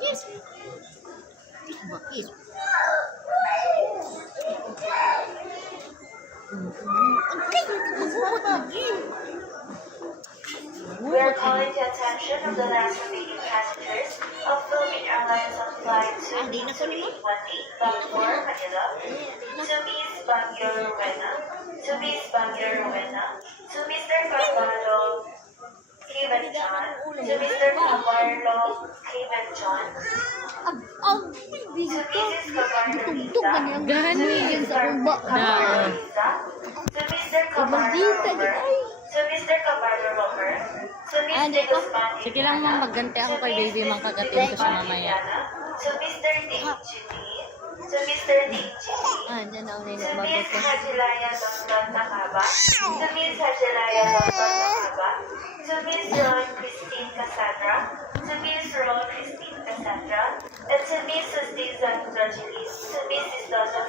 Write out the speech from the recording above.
Yes. Yes. We are calling the attention of the last remaining passengers of Philippine Airlines on flight 2818 bound for Manila to Miss Baguio Rowena, to Miss Baguio Rowena, to Mr. Carvalho Kevin John, to Mr. Cabarlo Kevin John, to Mrs. Cabarlo Lisa, Gani yun sa kumba. Cabarlo Lisa, to Mr. Cabarlo Robert, to Mr. Cabarlo Robert, to Mr. Guzman Sige lang ma'am, magganti ako kay baby, mangkagatin ko siya mamaya. to Mr. Dave Jimmy, to Mr. Dave Jimmy, Ah, dyan ako to nila Miss magot. Hajilaya Dondon Nakaba, to Miss Hajilaya Dondon Nakaba, to Miss Ron Christine Cassandra, to Miss Ron Christine Cassandra, and to Miss Sustiza Georgelis, to Mrs. Dawson